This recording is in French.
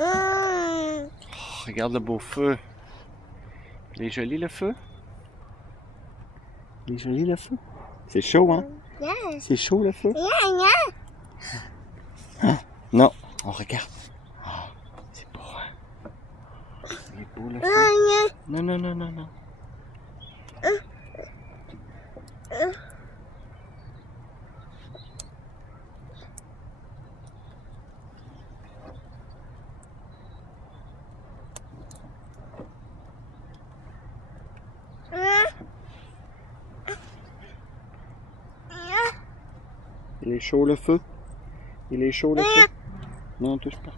Oh, regarde le beau feu. Il est joli le feu? Il est joli le feu? C'est chaud, hein? Yeah. C'est chaud le feu? Yeah, yeah. Hein? Non, on regarde. Oh, c'est beau, hein? Il est beau le feu? Yeah. Non, non, non, non, non. Il est chaud le feu? Il est chaud le feu? Non, touche pas.